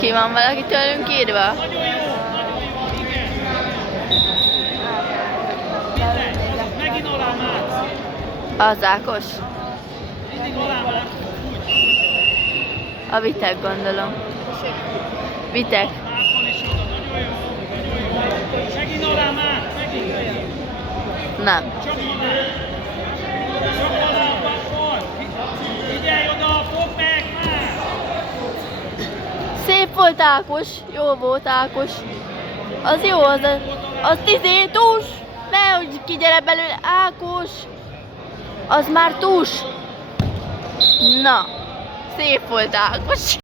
Ki van valaki tőlünk írva? Nagyon jó, igen. Mindegy, megint alá már. Az Ákos? Mindig alá már. A Vitek gondolom. Vitek. Hátul is oda, nagyon jó, nagyon jó. Megint alá már, megint. Nem. Csak alá, akkor. Figyelj oda, fogd meg már. Szép volt Ákos, jó volt Ákos. Az jó, az tús. Nehogy kigyere belőle Ákos. Az már tús. Na, szép volt Ákos.